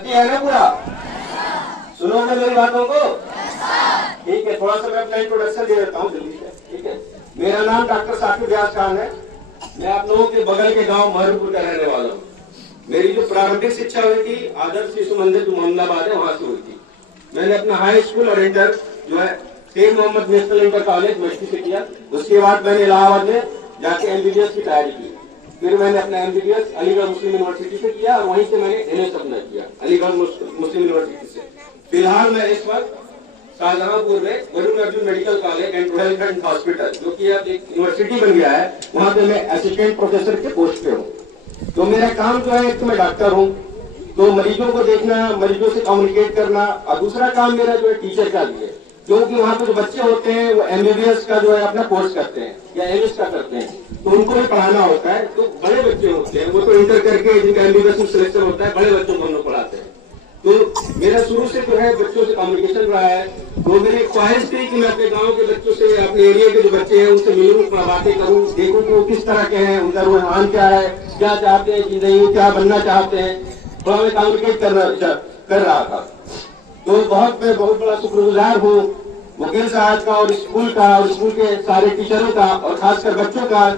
पति है ना पूरा? सुनोगे मेरी बातों को? ठीक है, थोड़ा सा मैं अपना इंट्रोडक्शन दे देता हूँ जल्दी से। ठीक है, मेरा नाम डॉक्टर साकिब व्यास खान है। मैं आप लोगों के बगल के गांव महरपुर का रहने वाला हूँ। मेरी जो प्रारंभिक शिक्षा हुई थी आदर्श शिशु मंदिर जो मोहम्मदाबाद है वहां से हुई थी। मैंने अपना हाई स्कूल और इंटर जो है Sheikh Mohammad national inter college मस्ती से किया। उसके बाद मैंने इलाहाबाद में जाके एमबीबीएस की तैयारी की। फिर मैंने अपना एमबीबीएस अलीगढ़ मुस्लिम यूनिवर्सिटी से किया और वहीं से मैंने एमएस अपना किया अलीगढ़ मुस्लिम यूनिवर्सिटी से। फिलहाल मैं इस वक्त शाहजहांपुर में Varun Arjun medical college and health and hospital जो कि अब एक यूनिवर्सिटी बन गया है, वहां पे मैं असिस्टेंट प्रोफेसर के पोस्ट पे हूँ। तो मेरा काम जो है, एक तो मैं डॉक्टर हूँ, तो मरीजों को देखना, मरीजों से कम्युनिकेट करना, और दूसरा काम मेरा जो है टीचर का भी है, क्योंकि वहाँ पे जो बच्चे होते हैं वो एमबीबीएस का जो है अपना कोर्स करते हैं या एमएस का करते हैं, तो उनको भी पढ़ाना होता है। तो बड़े बच्चे होते हैं वो तो इंटर करके जिनका एमबीबीएस में सिलेक्शन होता है, बड़े बच्चों को हम लोग पढ़ाते हैं। तो मेरा शुरू से जो है बच्चों से कम्युनिकेशन रहा है। तो मेरी ख्वाहिश थी कि मैं अपने गांव के बच्चों से, अपने एरिया के जो बच्चे हैं उनसे मिलूं, बातें करूं, देखूं कि वो किस तरह के हैं, उनका रुझान क्या है, क्या चाहते हैं जिंदगी में, क्या बनना चाहते हैं। थोड़ा मैं कम्युनिकेट कर रहा था। तो मैं बहुत बड़ा शुक्रगुजार हूँ वकील साहब का और स्कूल का और स्कूल के सारे टीचरों का और खासकर बच्चों का,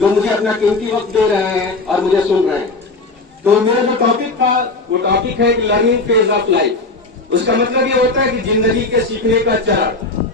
जो मुझे अपना कीमती वक्त दे रहे हैं और मुझे सुन रहे हैं। तो मेरा जो टॉपिक था वो टॉपिक है कि लर्निंग फेज ऑफ लाइफ। उसका मतलब ये होता है कि जिंदगी के सीखने का चरण।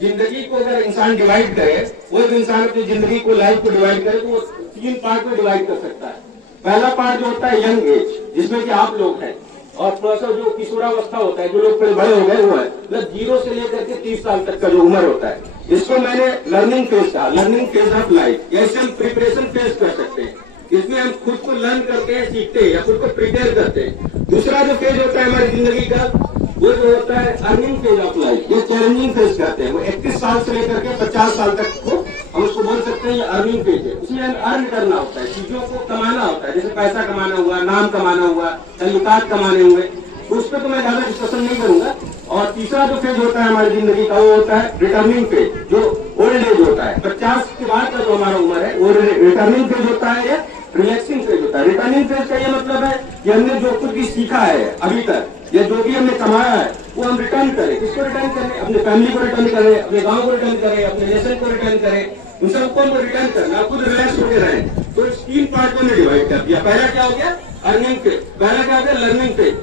जिंदगी को अगर इंसान डिवाइड करे, कोई भी इंसान अपनी जिंदगी को, लाइफ को डिवाइड करे, तो वो 3 पार्ट में डिवाइड कर सकता है। पहला पार्ट जो होता है यंग एज, जिसमें कि आप लोग हैं, और थोड़ा सा जो किशोरावस्था होता है, जो लोग थोड़े बड़े हो गए वो है, मतलब 0 से लेकर के 30 साल तक का जो उम्र होता है, इसको मैंने लर्निंग फेज कहा, लर्निंग फेज ऑफ लाइफ। या इसे हम प्रिपरेशन फेज कर सकते हैं। इसमें हम खुद को लर्न करते हैं, सीखते हैं या खुद को प्रिपेयर करते हैं। दूसरा जो फेज होता है हमारी जिंदगी का, वो जो होता है अर्निंग फेज ऑफ लाइफ, ये चैलेंजिंग फेज कहते हैं। वो 31 साल से लेकर के 50 साल तक को हम उसको बोल सकते हैं ये अर्निंग फेज है। उसमें अर्न करना होता है, चीजों को कमाना होता है, जैसे पैसा कमाना हुआ, नाम कमाना हुआ, तल्लुकात कमाने हुए। तो उस पर तो मैं ज्यादा डिस्कशन नहीं करूंगा। और तीसरा जो फेज होता है हमारी जिंदगी का, वो होता है रिटर्निंग फेज, जो ओल्ड एज होता है। 50 के बाद का जो हमारा उम्र है वो रिटर्निंग फेज होता है या रिलैक्सिंग फेज होता है। रिटर्निंग फेज का ये मतलब है कि हमने जो कुछ भी सीखा है अभी तक, या जो भी हमने कमाया है, वो हम रिटर्न करें। किसको रिटर्न करें? अपने फैमिली को रिटर्न करें, अपने गांव को रिटर्न करें, अपने नेशन को रिटर्न करें। इन सबको हमको रिटर्न करना, खुद रिलैक्स होकर रहें। तो इस 3 पार्ट में डिवाइड कर दिया। पहला क्या हो गया? Earning phase. पहला क्या हो गया? लर्निंग फेज,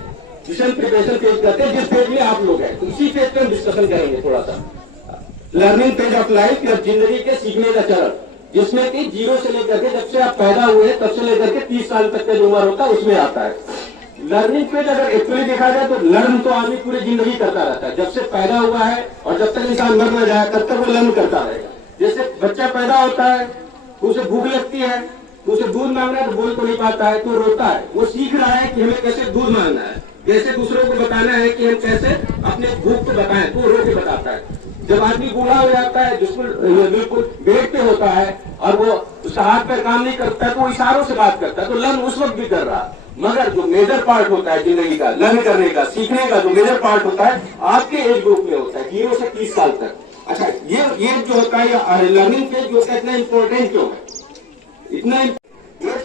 जिसे हम प्रिपरेशन फेज कहते हैं, जिस फेज में आप लोग हैं। तो इसी फेज पे हम डिस्कशन करेंगे थोड़ा सा। लर्निंग फेज ऑफ लाइफ या जिंदगी के सीखने का चरण, जिसमें कि 0 से लेकर के, जब से आप पैदा हुए तब से लेकर के 30 साल तक का जो उम्र होता है उसमें आता है। लर्निंग फेज अगर एक्चुअली देखा जाए तो लर्न तो आदमी पूरी जिंदगी करता रहता है। जब से पैदा हुआ है और जब तक इंसान मर न जाए तब तक वो लर्न करता रहेगा। जैसे बच्चा पैदा होता है तो उसे भूख लगती है, तो उसे दूध मांगना है तो बोल तो नहीं पाता है, तो रोता है। वो सीख रहा है कि हमें कैसे दूध मांगना है, कैसे दूसरों को बताना है कि हम कैसे अपने भूख को बताएं, तो रो के बताता है। जब आदमी बूढ़ा हो जाता है, जिसमें बिल्कुल बेड पे होता है और वो उसका हाथ पैर काम नहीं करता है, तो वो इशारों से बात करता है, तो लर्न उस वक्त भी कर रहा। मगर जो मेजर पार्ट होता है जिंदगी का, लर्न करने का, सीखने का जो मेजर पार्ट होता है आपके एज ग्रुप में होता है, 0 से 30 साल तक। अच्छा, ये जो होता है लर्निंग फेज जो होता है, इतना इंपॉर्टेंट क्यों है? इतना एज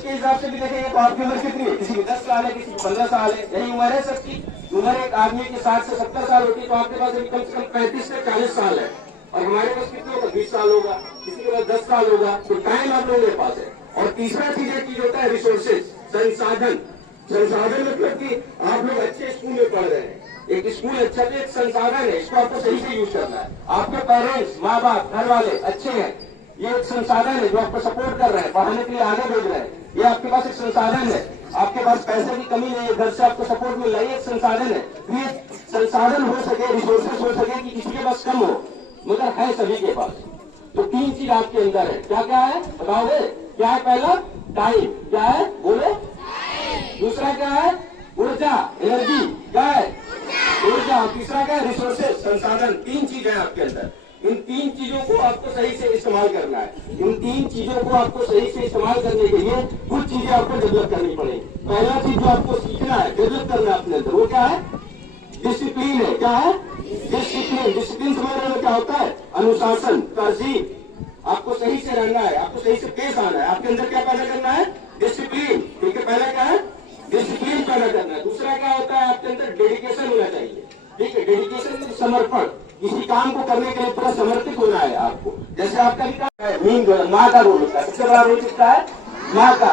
के हिसाब से भी देखेंगे तो आपकी उम्र कितनी है? किसी की 10 साल है, किसी की 15 साल है, यही उम्र है सबकी। उम्र एक आदमी की 60 से 70 साल होती है, तो आपके पास कम से कम 35 से 40 साल है। और हमारे पास कितने होगा? 20 साल होगा, किसी के पास 10 साल होगा। तो टाइम आप लोगों के पास है। और तीसरा चीज होता है रिसोर्सेज, संसाधन। संसाधन मतलब कि आप लोग अच्छे स्कूल में पढ़ रहे हैं। एक स्कूल अच्छा तो एक संसाधन है, इसको आपको सही से यूज करना है। आपके पेरेंट्स, माँ बाप, घर वाले अच्छे हैं, ये एक संसाधन है जो आपको सपोर्ट कर रहे हैं, पढ़ाने के लिए आगे भेज रहे हैं। ये आपके पास एक संसाधन है। आपके पास पैसे की कमी नहीं है, घर से आपको सपोर्ट मिल रहा है, एक संसाधन है। ये संसाधन हो सके, रिसोर्सेस हो सके कि किसी के पास कम हो, मगर है सभी के पास। तो 3 चीज आपके अंदर है। क्या क्या है बताओगे? क्या है? पहला टाइम, क्या है बोले? दूसरा क्या है? ऊर्जा, एनर्जी, क्या है? ऊर्जा। तीसरा क्या है? रिसोर्सेज, संसाधन। 3 चीज है आपके अंदर। इन 3 चीजों को आपको सही से इस्तेमाल करना है। इन 3 चीजों को आपको सही से इस्तेमाल करने के लिए कुछ चीजें आपको डेवलप करनी पड़ेगी। पहला चीज जो आपको सीखना है, डेवलप करना है अपने अंदर, वो क्या है? डिसिप्लिन है। क्या है? डिसिप्लिन। डिसिप्लिन समझ रहे हो क्या होता है? अनुशासन, तहजीब। आपको सही से रहना है, आपको सही से पेश आना है। आपके अंदर क्या पैदा करना है? डिसिप्लिन। ठीक है, पहला क्या है? डिसिप्लिन पैदा करना है। दूसरा क्या होता है अंदर डेडिकेशन होना चाहिए। ठीक है, डेडिकेशन समर्पण, किसी काम को करने के लिए पूरा समर्पित होना है आपको। जैसे आपका भी काम है, मीन माँ का रोल होता है, सबसे बड़ा रोल किसका है? माँ का।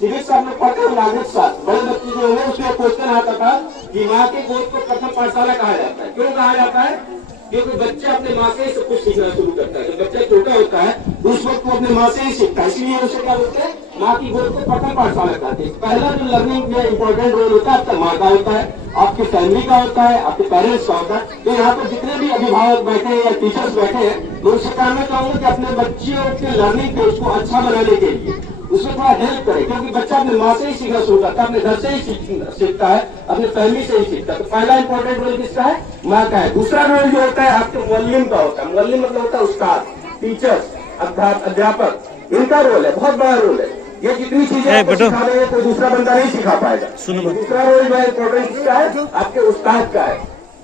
सिविक्स आप लोग पढ़ते हो, नागरिक शास्त्र, बड़े बच्चे जो है उसमें क्वेश्चन आता था कि माँ के गोद को प्रथम पाठशाला कहा जाता है। क्यों कहा जाता है? क्योंकि बच्चा अपने माँ से ही सब कुछ सीखना शुरू करता है। जब बच्चा छोटा होता है उस वक्त वो अपने माँ से ही सीखता है, इसलिए उसे क्या बोलते हैं? माँ की गोद को प्रथम पाठशाला कहते हैं। पहला जो लर्निंग में इंपॉर्टेंट रोल होता है आपका माँ का होता है, आपकी फैमिली का होता है, आपके पेरेंट्स का होता है। तो यहाँ पर जितने भी अभिभावक बैठे हैं या टीचर्स बैठे हैं, मैं उनसे कहना चाहूंगा कि अपने बच्चियों के लर्निंग पे उसको अच्छा बनाने के लिए उसमें थोड़ा हेल्प करे, क्योंकि बच्चा अपने माँ से ही सीखना शुरू करता है, अपने घर से ही सीखता है, अपने फैमिली से ही सीखता है। तो पहला इंपॉर्टेंट रोल किसका है? माँ का है। दूसरा रोल जो होता है आपके मुअल्लिम का होता है। मुअल्लिम मतलब होता है उस्ताद, टीचर्स, अध्यापक, इनका रोल है, बहुत बड़ा रोल है। ये जितनी चीजें आपको सिखा देंगे कोई दूसरा बंदा नहीं सिखा पाएगा। दूसरा रोल जो है इंपॉर्टेंट किसका है? आपके उस्ताद का है।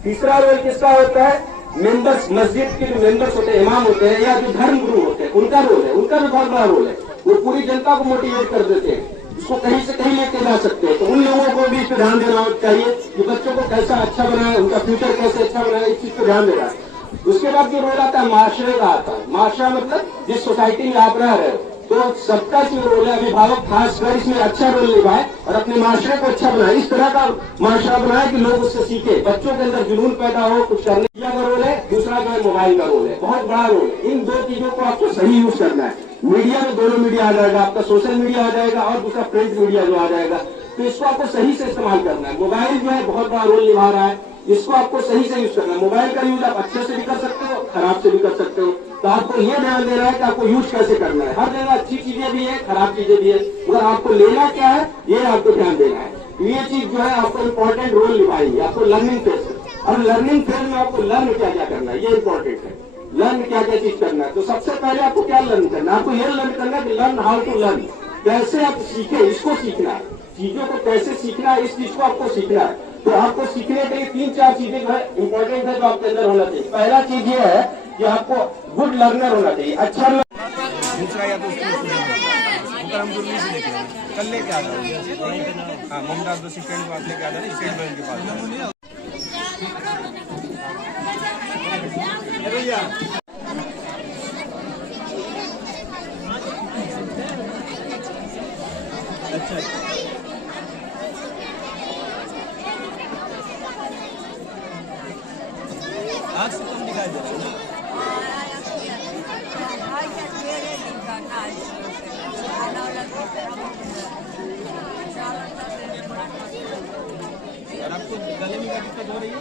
तीसरा रोल किसका होता है? मेंबर्स, मस्जिद के जो मेंबर्स होते हैं, इमाम होते हैं या जो धर्म गुरु होते हैं, उनका रोल है। उनका भी बहुत बड़ा रोल है। वो पूरी जनता को मोटिवेट कर देते हैं, इसको कहीं से कहीं लेके जा सकते हैं। तो उन लोगों को भी इस पर ध्यान देना चाहिए कि बच्चों को कैसा अच्छा बनाए, उनका फ्यूचर कैसे अच्छा बनाए, इस चीज पर ध्यान देना है। उसके बाद जो रोल आता है माशरे का आता है। माशरा मतलब जिस सोसाइटी में आप रह रहे हो, तो सबका जो रोल है, अभिभावक खासकर इसमें अच्छा रोल निभाए और अपने माशरे को अच्छा बनाए। इस तरह का माशरा बनाए कि लोग उससे सीखे, बच्चों के अंदर जुनून पैदा हो, कुछ करने का रोल है। दूसरा जो है मोबाइल का रोल है, बहुत बड़ा रोल है। इन दो चीजों को आपको सही यूज करना है। मीडिया में दोनों मीडिया आ जाएगा, आपका सोशल मीडिया आ जाएगा और दूसरा प्रिंट मीडिया जो आ जाएगा, तो इसको आपको सही से इस्तेमाल करना है। मोबाइल जो है बहुत बड़ा रोल निभा रहा है, इसको आपको सही से यूज करना है। मोबाइल का यूज आप अच्छे से भी कर सकते हो, खराब से भी कर सकते हो। तो आपको यह ध्यान देना है कि आपको यूज कैसे करना है। हर जगह अच्छी चीजें भी है, खराब चीजें भी है, मगर आपको लेना क्या है ये आपको ध्यान देना है। ये चीज जो है आपको इम्पोर्टेंट रोल निभाएंगे आपको लर्निंग फेज में। और लर्निंग फेज में आपको लर्न क्या क्या करना है ये इंपॉर्टेंट है। लर्न क्या क्या चीज करना है, तो सबसे पहले आपको क्या लर्न करना है? आपको ये लर्न करना है कि लर्न हाउ टू लर्न, कैसे आप सीखे, इसको सीखना है। चीजों को कैसे सीखना है, इस चीज को आपको सीखना है। तो आपको सीखने के लिए 3-4 चीजें जो है इंपॉर्टेंट है जो आपके अंदर होना चाहिए। पहला चीज ये है कि आपको गुड लर्नर होना चाहिए, अच्छा दूसरा या तो हम दूरबीन से लेके आए, कल लेके आ जाओ। हाँ, ममता तो स्टैंड को आप लेके आ जाना, स्टैंड बैंक के पास। अच्छा, आज से कम दिखाई देता है। और आपको गले में क्या दिक्कत हो रही है?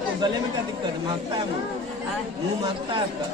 तो गले में क्या दिक्कत है? मांगता है मुंह मांगता है आपका?